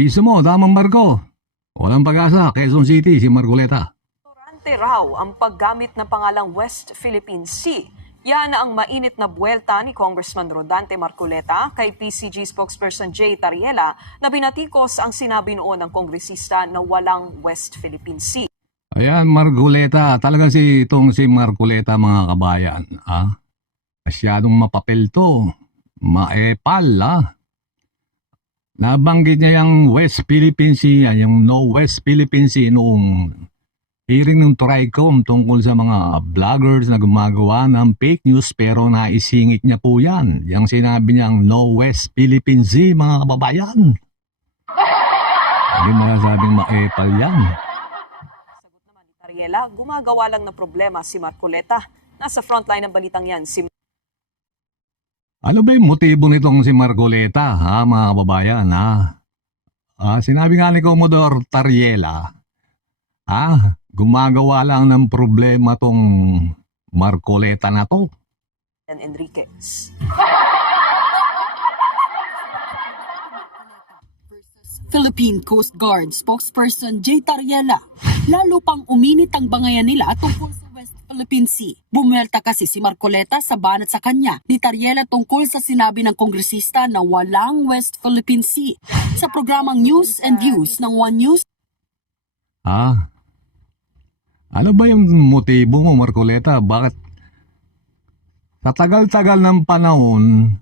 Piso mo, tamang barko. Walang pag-asa, Quezon City, si Marcoleta. Restaurante raw ang paggamit ng pangalang West Philippine Sea. Yan ang mainit na buwelta ni Congressman Rodante Marcoleta kay PCG spokesperson Jay Tariela na binatikos ang sinabi noon ng kongresista na walang West Philippine Sea. Ayan, Marcoleta. Talaga si Marcoleta, mga kabayan. Masyadong mapapel to. Maepal, Nabanggit niya yung West Philippine Sea, yung No West Philippine Sea noong hearing ng TRICOM tungkol sa mga vloggers na gumagawa ng fake news pero naisingit niya po yan. Yung sinabi niyang No West Philippine Sea, mga kababayan. Hindi masasabing maepal yan. Sagot naman ni Tariela, gumagawa lang ng problema si Marcoleta. Nasa frontline ng balitang yan si Ano ba yung motibo nitong si Marcoleta, mga kababayan, sinabi nga ni Commodore Tariela, gumagawa lang ng problema tong Marcoleta na to. Enriquez. Philippine Coast Guard spokesperson Jay Tariela. Lalo pang uminit ang bangayan nila tungkol sa West Philippine Sea. Bumuelta kasi si Marcoleta sa banat sa kanya ni Tariela tungkol sa sinabi ng kongresista na walang West Philippine Sea. Sa programang News and Views ng One News. Ano ba yung motibo mo, Marcoleta? Bakit sa tagal-tagal ng panahon,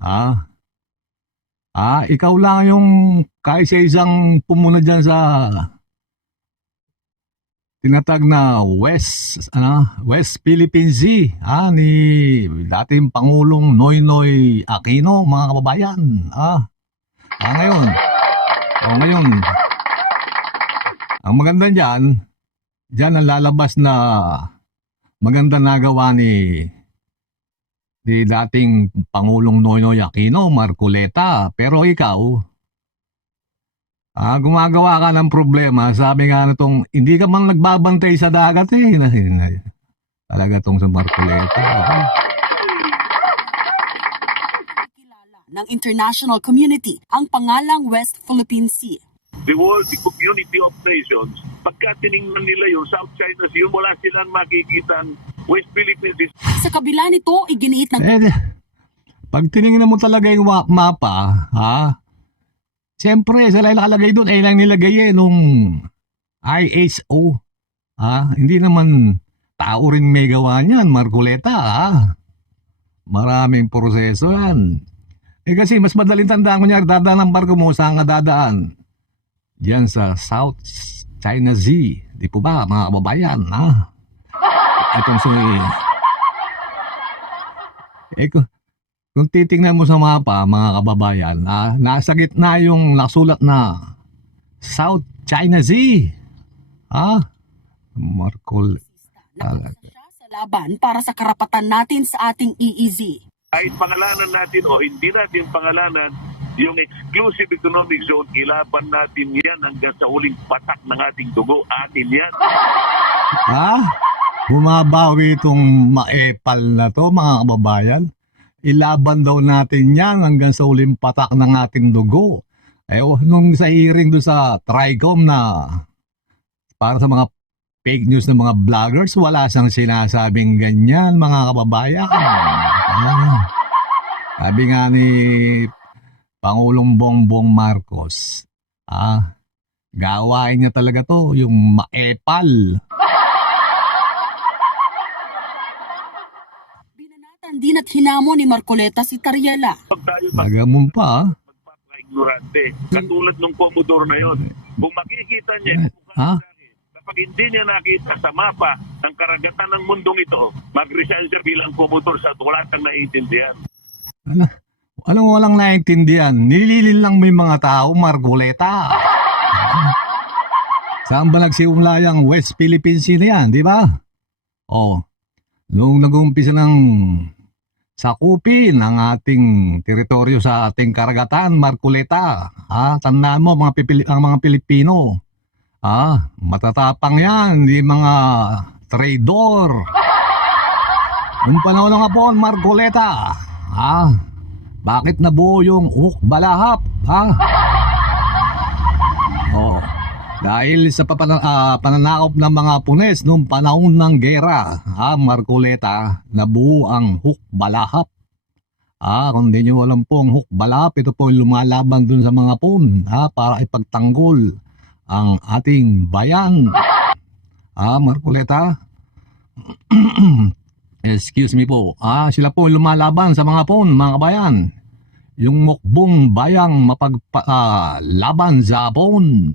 ikaw lang yung kaisa-isang pumuna dyan sa tinatag na West Philippine Sea, ni dating Pangulong Noynoy Aquino, mga kababayan. Ngayon, ang maganda dyan ang lalabas na maganda nagawa ni dating Pangulong Noynoy Aquino, Marcoleta. Pero ikaw, gumagawa ka ng problema. Sabi nga nitong, hindi ka man nagbabantay sa dagat Talaga tong sa Marcoleta. Kilala ng international community ang pangalang West Philippine Sea. The world, the community of nations, pagka tinignan nila yung South China Sea, wala silang makikita ang West Philippine Sea. Sa kabila nito, iginiit ng Pag tinignan mo talaga yung mapa, siyempre, sa nakalagay doon, ay lang nilagay nung ISO. Hindi naman tao rin may gawa niyan, Marcoleta. Maraming proseso yan. Kasi mas madaling tandaan ko niya, dadaan ng barko mo, saan ka dadaan? Diyan sa South China Sea. Di po ba, mga kababayan? Itong kung titingnan mo sa mapa, mga kababayan, nasa gitna yung nasulat na South China Sea. Marcoleta. sa laban para sa karapatan natin sa ating EEZ. Kahit pangalanan natin o hindi natin pangalanan, yung exclusive economic zone, ilaban natin yan hanggang sa uling patak ng ating dugo. Atin yan. Bumabawi itong maepal na to, mga kababayan. Ilaban daw natin yan hanggang sa uling patak ng ating dugo. Nung sa hearing doon sa TRICOM na para sa mga fake news ng mga vloggers, wala siyang sinasabing ganyan, mga kababayan. Sabi nga ni Pangulong Bongbong Marcos, gawain niya talaga to, yung maepal. Binanatan din at hinamo ni Marcoleta si Tariela. Nagamon pa, Ignorante. Katulad ng Commodore na yon. Kung makikita niya, kapag hindi niya nakita sa mapa ng karagatan ng mundong ito, mag-resign siya bilang Commodore sa wala kang naiintindihan. Anong walang naiintindihan? Nililin lang may mga tao, Marcoleta. Saan ba nagsimula yung West Philippine Sea na yan, di ba? Nung nag-umpisa ng sakupin ang ating teritoryo sa ating karagatan, Marcoleta, tandaan mo ang mga Pilipino, matatapang yan, hindi mga traidor. Nung panahon ng Hapon, Marcoleta, bakit nabuo yung Balahap, Oh, dahil sa pananakop ng mga Punes noong panahon ng gera, Marcoleta, nabuo ang Hukbalahap. Kung di nyo alam po ang Hukbalahap, ito po yung lumalaban dun sa mga Pun, para ipagtanggol ang ating bayan. Marcoleta. Excuse me po. Sila po lumalaban sa mga Pun, mga kabayan. Yung mukbong bayang laban sa Pun.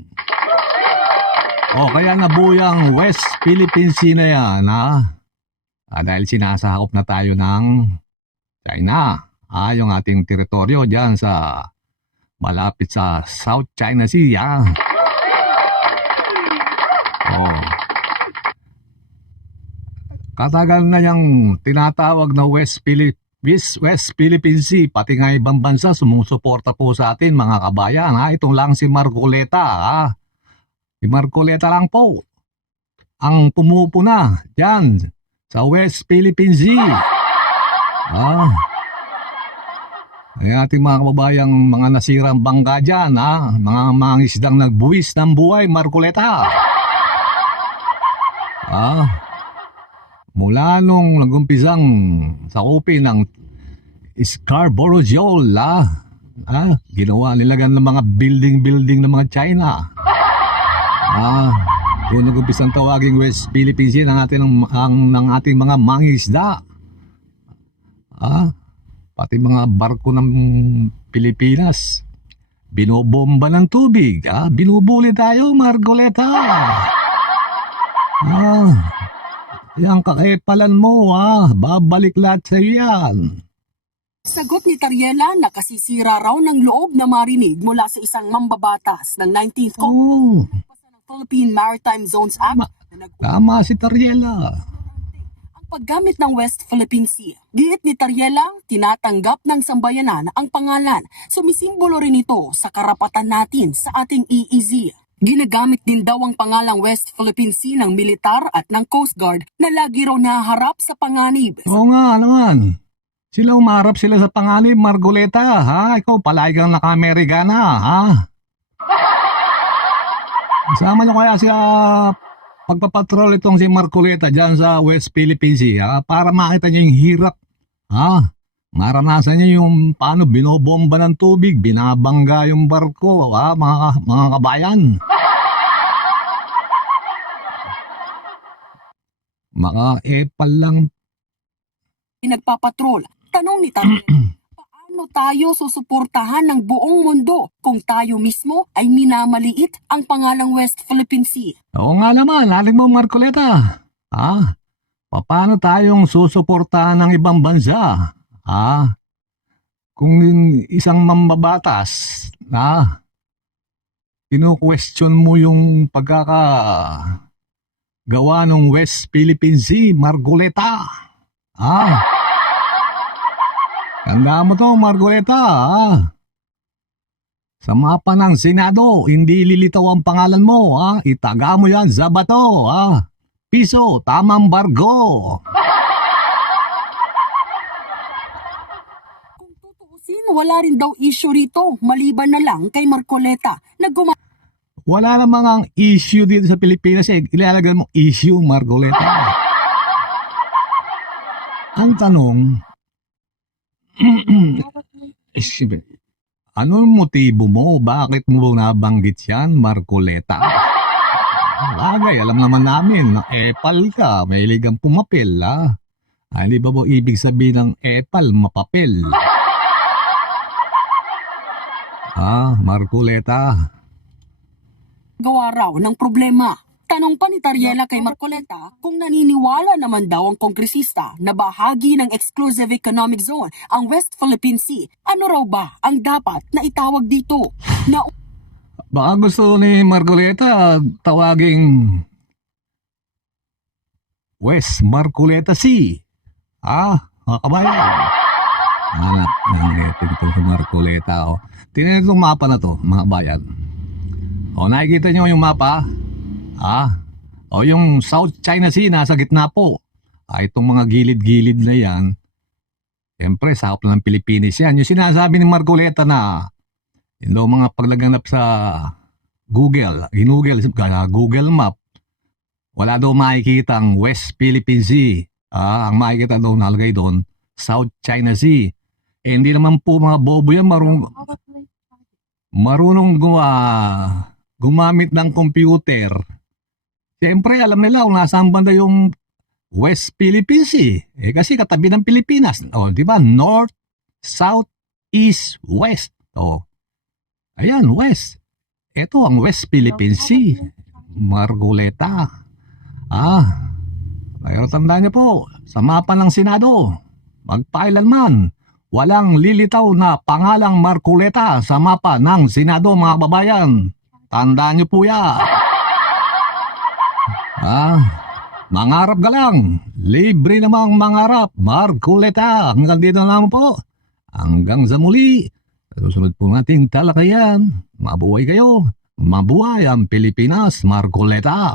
Kaya nabuyang West Philippine Sea na yan, dahil sinasakop na tayo ng China. Yung ating teritoryo dyan sa malapit sa South China Sea. Katagal na yung tinatawag na West Philippine Sea, pati nga ibang bansa sumusuporta po sa atin, mga kabayan. Itong lang si Marcoleta. Si Marcoleta lang po ang pumupuna dyan sa West Philippine Sea. Ay ating mga kababayang mga nasirang bangga dyan, mga mangisdang nagbuwis ng buhay, Marcoleta. Mula nung nagumpisang sakupin ng Scarborough Shoal, ginawa nilagan ng mga building ng mga China. Kung nagumpisang tawaging West Philippine Sea ng ating mga mangisda. Pati mga barko ng Pilipinas, binobomba ng tubig. Binubuli tayo, Marcoleta. Yang kakepalan mo, babalik lahat sa yan. Sagot ni Tariela na kasisira raw ng loob na marinig mula sa isang mambabatas ng 19th Congress ng Philippine Maritime Zones Act na Tama si Tariela. ang paggamit ng West Philippine Sea. Giit ni Tariela, tinatanggap ng sambayanan ang pangalan. Sumisimbolo rin ito sa karapatan natin sa ating EEZ. Ginagamit din daw ang pangalang West Philippine Sea ng militar at ng Coast Guard na lagi raw naharap sa panganib. Oo nga naman. Sila umarap sila sa panganib, Marcoleta. Ikaw palagi kang naka-Amerikana, Isama nyo kaya siya pagpapatrol itong si Marcoleta dyan sa West Philippine Sea, para makita nyo yung hirap. Maranasan nyo yung paano binobomba ng tubig, binabangga yung barko, mga kabayan. Epal lang. Nagpapatrol. Tanong ni Tariela, paano tayo susuportahan ng buong mundo kung tayo mismo ay minamaliit ang pangalang West Philippine Sea? Oo nga naman, aling mo Marcoleta. Paano tayong susuportahan ng ibang bansa? Kung isang mambabatas kinu-question mo yung pagkakagawa ng West Philippine Sea, Marcoleta. Tanda mo to, Marcoleta. Sa mapa ng Senado, hindi lilitaw ang pangalan mo. Itaga mo yan sa bato. Piso, tamang bargo. Wala rin daw issue rito, maliban na lang kay Marcoleta na Wala namang ang issue dito sa Pilipinas. Ilalagay mo issue, Marcoleta. Ang tanong, anong motibo mo? Bakit mo nabanggit yan, Marcoleta? Bagay, alam naman namin, epal ka, may ligang pumapel, Hindi ba po ibig sabihin ng epal, mapapel? Marcoleta. gawa raw ng problema. Tanong pa ni Tariela kay Marcoleta kung naniniwala naman daw ang kongresista na bahagi ng Exclusive Economic Zone ang West Philippine Sea. Ano raw ba ang dapat na itawag dito? Baka gusto ni Marcoleta tawaging West Marcoleta Sea. Mga kabayan. Anak ng ito sa Marcoleta. Tingnan itong mapa na to, mga bayan. Nakikita nyo yung mapa? Yung South China Sea, nasa gitna po. Itong mga gilid-gilid na yan, siyempre, sakop ng Pilipinas yan. Yung sinasabi ni Marcoleta na, yung mga paglaganap sa Google Map, wala daw makikita ang West Philippine Sea. Ang makikita daw nalagay doon, South China Sea. Hindi naman po mga bobo yan, marunong gumamit ng computer. Siyempre, alam nila kung nasaan banda yung West Philippine Sea. Kasi katabi ng Pilipinas. Di ba? North, South, East, West. Ayan, West. Ito ang West Philippine Sea. Marcoleta. Pero tandaan niyo po, sa mapa ng Senado, magpailanman, walang lilitaw na pangalang Marcoleta sa mapa ng Senado, mga kababayan. Tandaan niyo po yan. Mangarap ka lang. Libre namang mangarap. Marcoleta. Hanggang dito na lang po. Hanggang sa muli. Susunod po nating talakayan. Mabuhay kayo. Mabuhay ang Pilipinas, Marcoleta.